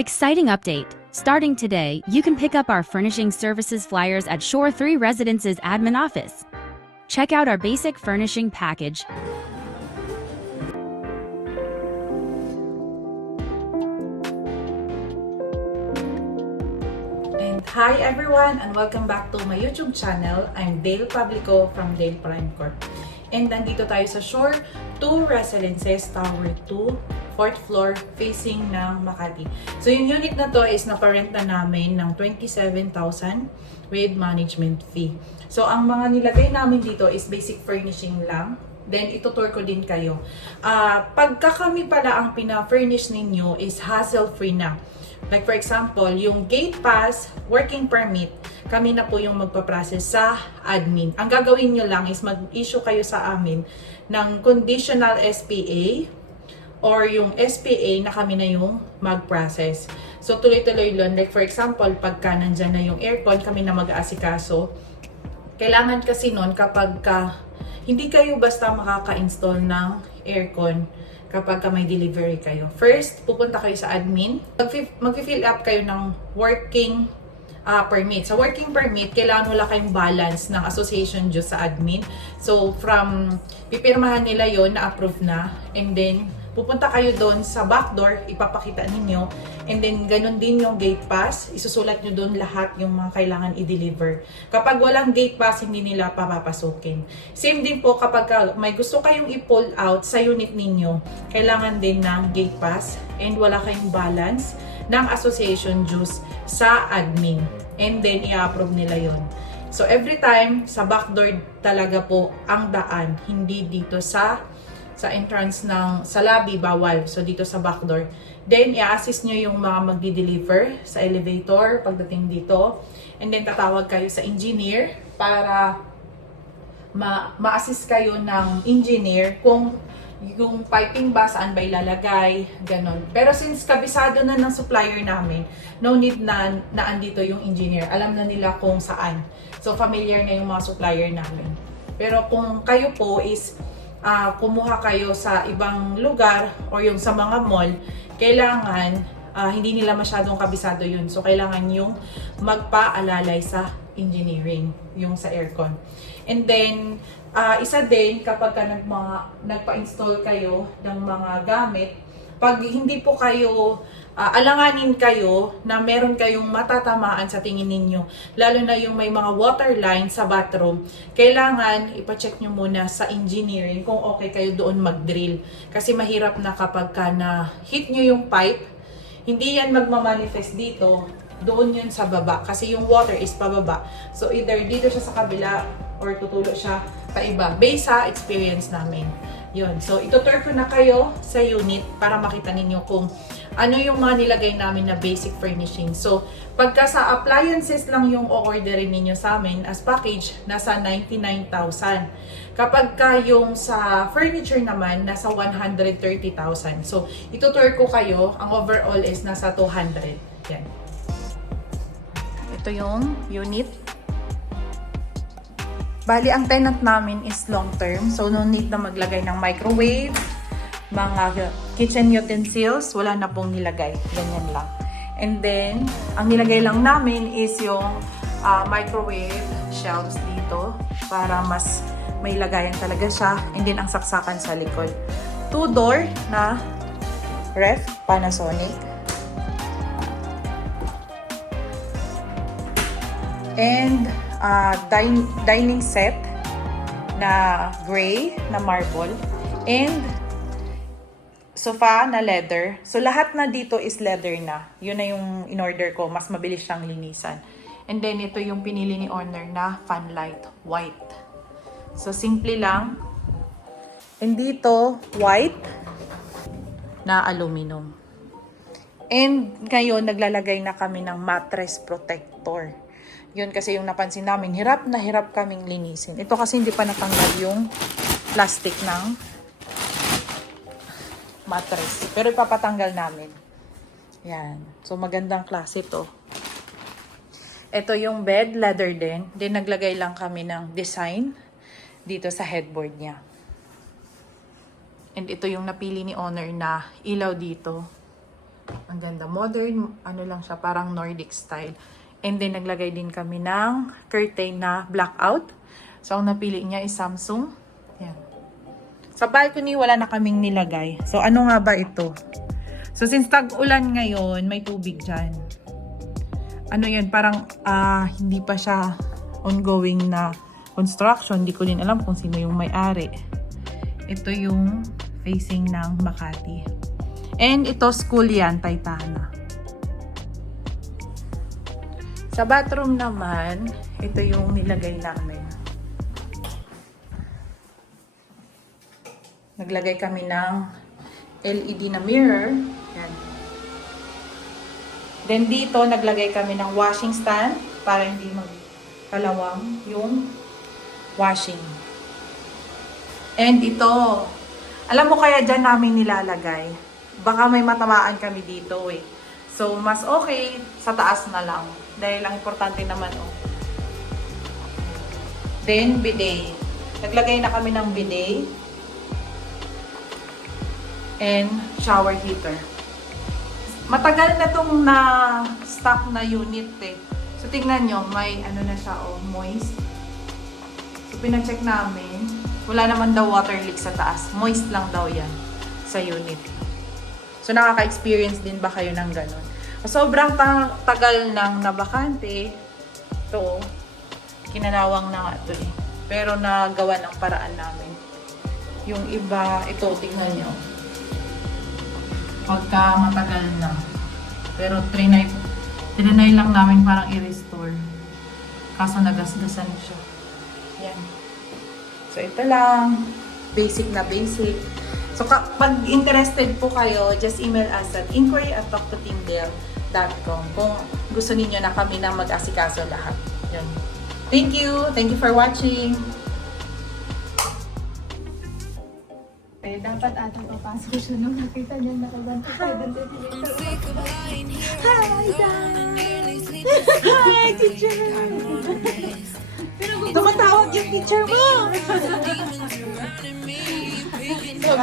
Exciting update! Starting today, you can pick up our furnishing services flyers at Shore 3 Residences admin office. Check out our basic furnishing package. And hi everyone and welcome back to my YouTube channel. I'm Dale Publico from Dale Prime Corp. And nandito tayo sa Shore 2 Residences, Tower 2, 4th floor, facing ng Makati. So yung unit na to is naparenta namin ng 27,000 with management fee. So ang mga nilagay namin dito is basic furnishing lang. Then itutour ko din kayo. Pagka kami pala ang pina-furnish ninyo is hassle-free na. Like for example, yung gate pass, working permit, kami na po yung magpa-process sa admin. Ang gagawin nyo lang is mag-issue kayo sa amin ng conditional SPA or yung SPA na kami na yung mag-process. So tuloy-tuloy lang. Like for example, pagka nandyan na yung aircon, kami na mag-aasikaso. Kailangan kasi nun kapag hindi kayo basta makaka-install ng aircon kapag may delivery kayo. First, pupunta kayo sa admin. Mag-fill up kayo ng working permit. Sa working permit, kailangan wala kayong balance ng association dues sa admin. So, pipirmahan nila yon na approve na. And then, pupunta kayo doon sa backdoor, ipapakita ninyo. And then, ganun din yung gate pass. Isusulat nyo doon lahat yung mga kailangan i-deliver. Kapag walang gate pass, hindi nila papapasukin. Same din po kapag may gusto kayong i-pull out sa unit ninyo, kailangan din ng gate pass and wala kayong balance ng association dues sa admin. And then, i-approve nila yon. So, every time, sa backdoor talaga po ang daan. Hindi dito sa entrance sa lobby, bawal. So, dito sa backdoor. Then, i-assist nyo yung mga magdi-deliver sa elevator pagdating dito. And then, tatawag kayo sa engineer para ma-assist kayo ng engineer kung yung piping ba, saan ba ilalagay, ganon. Pero since kabisado na ng supplier namin, no need na andito yung engineer. Alam na nila kung saan. So, familiar na yung mga supplier namin. Pero kung kayo po is kumuha kayo sa ibang lugar or yung sa mga mall, kailangan hindi nila masyadong kabisado yun. So, kailangan yung magpaalalay sa engineering, yung sa aircon. And then, isa din kapag nagpa-install kayo ng mga gamit, pag hindi po kayo alanganin kayo na meron kayong matatamaan sa tingin ninyo, lalo na yung may mga water line sa bathroom, kailangan ipacheck nyo muna sa engineering kung okay kayo doon mag-drill. Kasi mahirap na kapag na hit nyo yung pipe, hindi yan magmamanifest dito, doon yun sa baba. Kasi yung water is pababa. So either dito siya sa kabila or tutulo siya pa iba. Based sa experience namin. Yun. So itutur ko na kayo sa unit para makita ninyo kung ano yung mga nilagay namin na basic furnishing. So, pagka sa appliances lang yung o-orderin ninyo sa amin as package, nasa 99,000. Kapag yung sa furniture naman, nasa 130,000. So, itutur ko kayo, ang overall is nasa 200. Yan. Ito yung unit. Bali, ang tenant namin is long term. So, no need na maglagay ng microwave, mga kitchen utensils, wala na pong nilagay. Ganyan lang. And then, ang nilagay lang namin is yung microwave shelves dito para mas may lagayan talaga siya. And then, ang saksakan sa likod. 2-door na ref, Panasonic. And dining set na gray na marble. And sofa na leather. So, lahat na dito is leather na. Yun na yung in-order ko. Mas mabilis siyang linisan. And then, ito yung pinili ni owner na fan light. White. So, simple lang. And dito, white na aluminum. And ngayon, naglalagay na kami ng mattress protector. Yun kasi yung napansin namin. Hirap na hirap kaming linisin. Ito kasi hindi pa natanggal yung plastic ng mattress. Pero ipapatanggal namin. Yan. So, magandang klase to. Ito yung bed, leather din. Then, naglagay lang kami ng design dito sa headboard niya. And ito yung napili ni owner na ilaw dito. Ang ganda. Modern, ano lang siya, parang Nordic style. And then, naglagay din kami ng curtain na blackout. So, ang napili niya is Samsung. Yan. Sa balcony, wala na kaming nilagay. So, ano nga ba ito? So, since tag-ulan ngayon, may tubig dyan. Ano yan, parang hindi pa siya ongoing na construction. Hindi ko din alam kung sino yung may-ari. Ito yung facing ng Makati. And ito, school yan, Taytana. Sa bathroom naman, ito yung nilagay namin. Naglagay kami ng LED na mirror. Yan. Then dito, naglagay kami ng washing stand para hindi magkalawang yung washing. And ito, alam mo kaya dyan namin nilalagay. Baka may matamaan kami dito eh. So, mas okay sa taas na lang. Dahil ang importante naman oh. Then, bidet. Naglagay na kami ng bidet. And shower heater. Matagal na tong na-stock na unit eh. So, tingnan nyo, may ano na siya oh, moist. So, pina-check namin. Wala naman daw water leak sa taas. Moist lang daw yan sa unit. So, nakaka-experience din ba kayo ng ganun? Sobrang tagal nang nabakante. Ito, kinalawang na nga ito eh. Pero nagawa ng paraan namin. Yung iba, ito, tingnan nyo. Pagka matagal na. Pero trinay lang namin parang i-restore. Kaso nagasgasan siya. Yan. So, ito lang. Basic na basic. So, pag interested po kayo, just email us at inquiry@talktoteamdale.com kung gusto niyo na kami na mag-asikaso lahat. Yun. Thank you! Thank you for watching! Eh, dapat ata papasok siya nung nakita niya nakabanta sa ventilator. Hi, guys! Hi, teacher! Tumatawag yung teacher mo! So,